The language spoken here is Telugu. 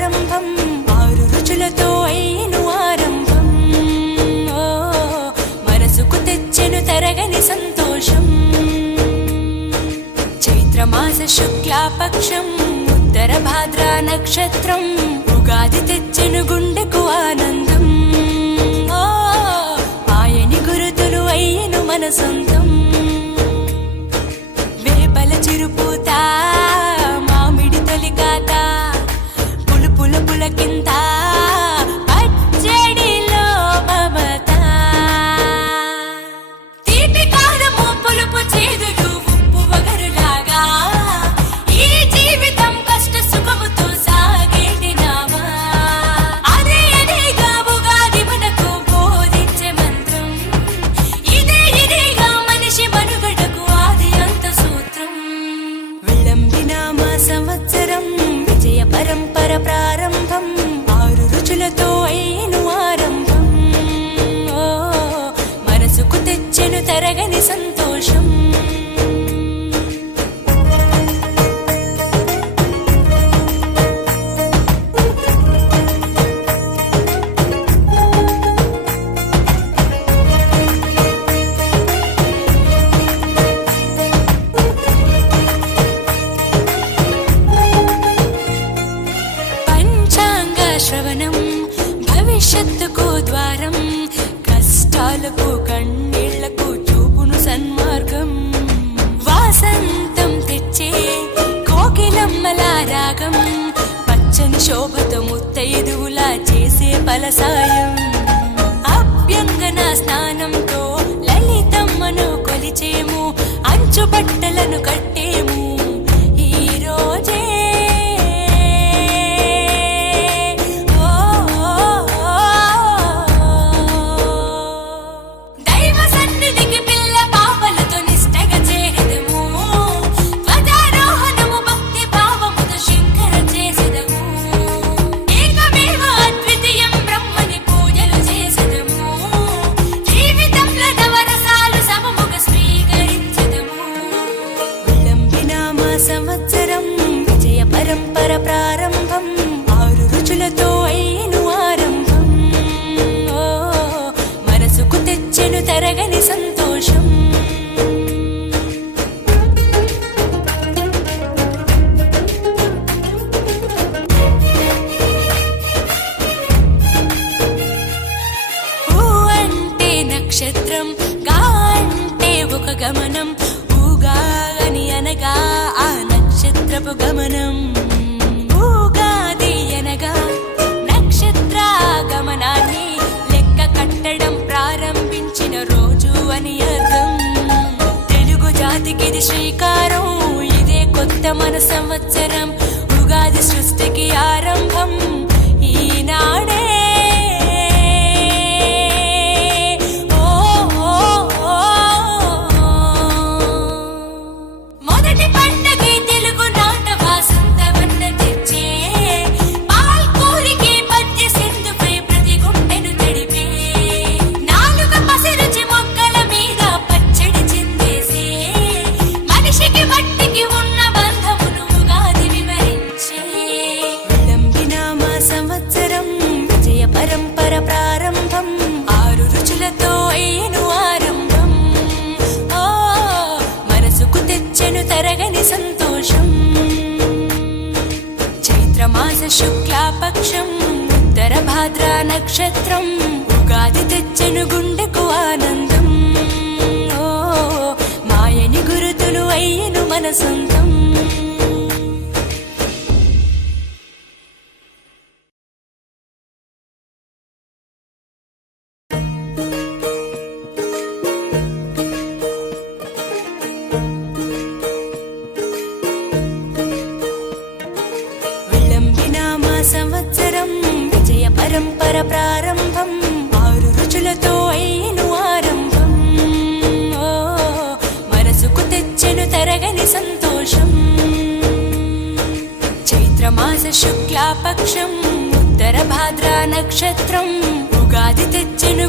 ప్రారంభం, ఆరు రుచులతో అయ్యెను ఆరంభం. ఓ మనసుకు తెచ్చెను తరగని సంతోషం. చైత్రమాస శుక్లాపక్షం, ఉత్తర భాద్ర నక్షత్రం, ఉగాది తెచ్చెను గుండెకు ఆనందం. ఓ ఆయని గురుతులు అయ్యెను మన సొంతం. వేపల చిరుపూత, మామిడి తొలికాత, పులుపుల పులకింత, పచ్చడిలో మమత. తీపి కారము పులుపు చేదులు ఉప్పు వగరులాగా, ఈ జీవితం కష్ట సుఖముతో సాగేటి నావా. అదే అదేగా ఉగాది మనకు బోధించే మంత్రం. ఇదేగా మనిషి మనుగడకు ఆది అంత సూత్రం. విళంబినామ సంవత్సరం, విజయ పరంపర ప్రారంభం, ఆరు రుచులతో అయ్యెను ఆరంభం. ఓ మనసుకు తెచ్చెను తరగని సంతోషం. పంచాంగ శ్రవణం, భవిష్యత్తుకు ద్వారం, కష్టాలకు కన్నీళ్లకు చూపును సన్మార్గం. వాసంతం తెచ్చే కోకిలమ్మల రాగం, పచ్చని శోభతో ముత్తైదువులా చేసే ఫలసాయం. అభ్యంగన స్నానంతో లలితమ్మను కొలిచేము, అంచు బట్టలను కట్టేము ఈ రోజే. దైవ సన్నిధికి పిల్ల పాపలతో నిష్టగా చేరెదము, ధ్వజారోహణము భక్తి భావముతో శంకర చేసెదము. ఏకమేవ అద్వితీయం బ్రహ్మని పూజలు చేసెదము, జీవితంలో నవరసాలు సమముగా స్వీకరించెదము. విళంబినామ సంవత్సరం, విజయ పరంపర ప్రారంభం, ఆరు రుచులతో అయ్యెను ఆరంభం. ఓ మనసుకు తెచ్చెను తరగని సంతోషం. ఊ అంటే నక్షత్రం, గా అంటే ఒక గమనం, ఊగాని అనగా ఆ నక్షత్రపు గమనం. ఊగాది అనగా నక్షత్ర గమనాన్ని లెక్క కట్టడం ప్రారంభించిన రోజు అని అర్థం. తెలుగు జాతికిది శ్రీకారం, ఇదే కొత్త మన సంవత్సరం. ఉగాది సృష్టికి ఆరంభం ఈనాడే. ఓ ఓ ఓ మొదటి పండగే తెలుగు నాట వాసంతవన్న తెచ్చే, పాల్కోరికి పద్య సింధుపై ప్రతి గుండెను తడిపే. నాలుక పసిరుచి మొక్కల మీద పచ్చడి చిందేసే, మనిషికి మట్టికి ఉన్న బంధమును ఉగాది వివరించే. విళంబినామ సంవత్సరం, విజయ పరంపర ప్రారంభం, ఆరు రుచులతో అయ్యెను ఆరంభం. ఓ మనసుకు తెచ్చెను తరగని సంతోషం. చైత్రమాస శుక్లాపక్షం, ఉత్తర భాద్ర నక్షత్రం, ఉగాది తెచ్చెను గుండెకు ఆనందం. ఓ మాయని గురుతులు అయ్యెను మన సొంతం. విళంబినామ సంవత్సరం, విజయ పరంపర ప్రారంభం, ఆరు రుచులతో అయ్యెను ఆరంభం. ఓ మనసుకు తెచ్చెను తరగని సంతోషం. చైత్రమాస శుక్లాపక్షం, ఉత్తర భాద్ర నక్షత్రం, ఉగాది తెచ్చెను